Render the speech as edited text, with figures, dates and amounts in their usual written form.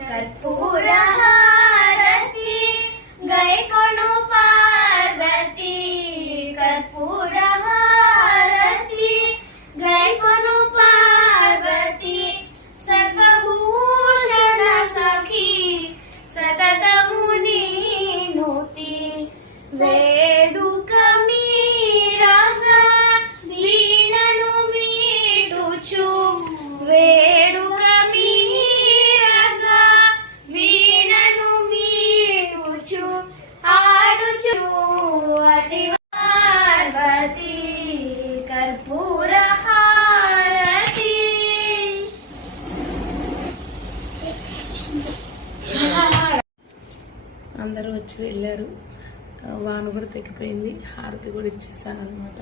కర్పూర హారతి గైకొను పార్వతి కర్పూర హారతి గైకొను పార్వతి సర్వభూషణ సఖీ సతతము నీనుతి వేడుక మీరగా వీణను వీడుచు వేడుక మీరగా వీణను వీడుచు ఆడుచు అతి పార్వతి కర్పూర హారతి. అందరూ వచ్చి వెళ్ళారు. వాన కూడా తెగిపోయింది. హారతి కూడా ఇచ్చేసాను అనమాట.